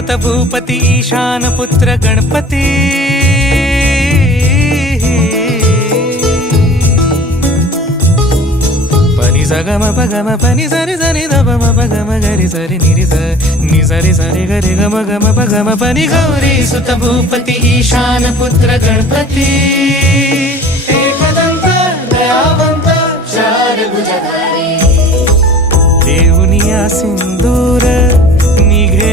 ಸುತ ಭೂಪತಿ ಈಶಾನ ಪುತ್ರ ಗಣಪತಿ. ಪನಿ ಸಗಮ ಪಗಮ ಪನಿ ಸರಿ ಸರಿ ದಮ ಪಗಮ ಗರಿ ಸರಿ ನಿರಿ ಸ ನಿ ಸರಿ ಸರಿ ಗರಿ ಗಮ ಗಮ ಪಗಮ ಪನಿ ಗೌರಿ ಸುತ ಭೂಪತಿ ಈಶಾನ ಪುತ್ರ ಗಣಪತಿ. ಏಕದಂತ ದಯಾವಂತ ದೇವುನಿಯ ಸಿಂಧೂರ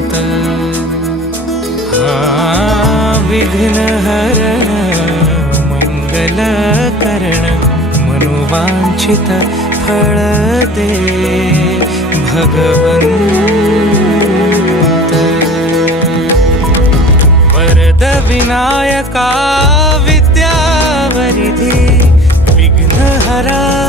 शान्त विघ्नहरण मङ्गलकरण मनोवाञ्छित फलदे हगवन् वरदविनायका विद्यावरिधि विघ्नहरा